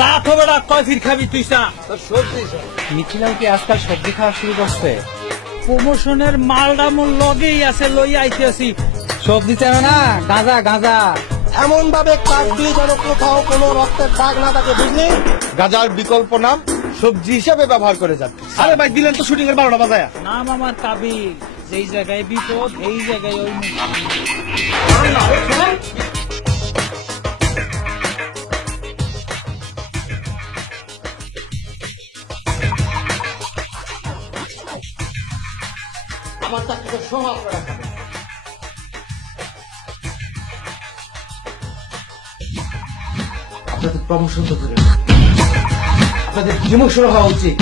চা তো বেটা কয় ফির খাবি তুই চা? সবজি মিথিলাও কি আজকাল সবজি খাওয়া শুরু করছে? প্রমোশনের মালটা মোর লগেই আছে, লই আইতেছি। সবজি চাবে না, গাঁজা গাঁজা এমন ভাবে কাটবি যেন কোথাও কোনো রক্তের দাগ না থাকে, বুঝলি? গাঁজার বিকল্প নাম সবজি হিসাবে ব্যবহার করে যাবে। আরে ভাই দিলেন তো শুটিং এর 12টা বাজায়। নাম আমার কাবিল, যেই জায়গায় বিপদ এই জায়গায় ওই আমার চাকরিটা সহ আপনারা খাবেন। আপনাদের প্রমোশন তো ধরে আপনাদের ডিমোশন হওয়া উচিত।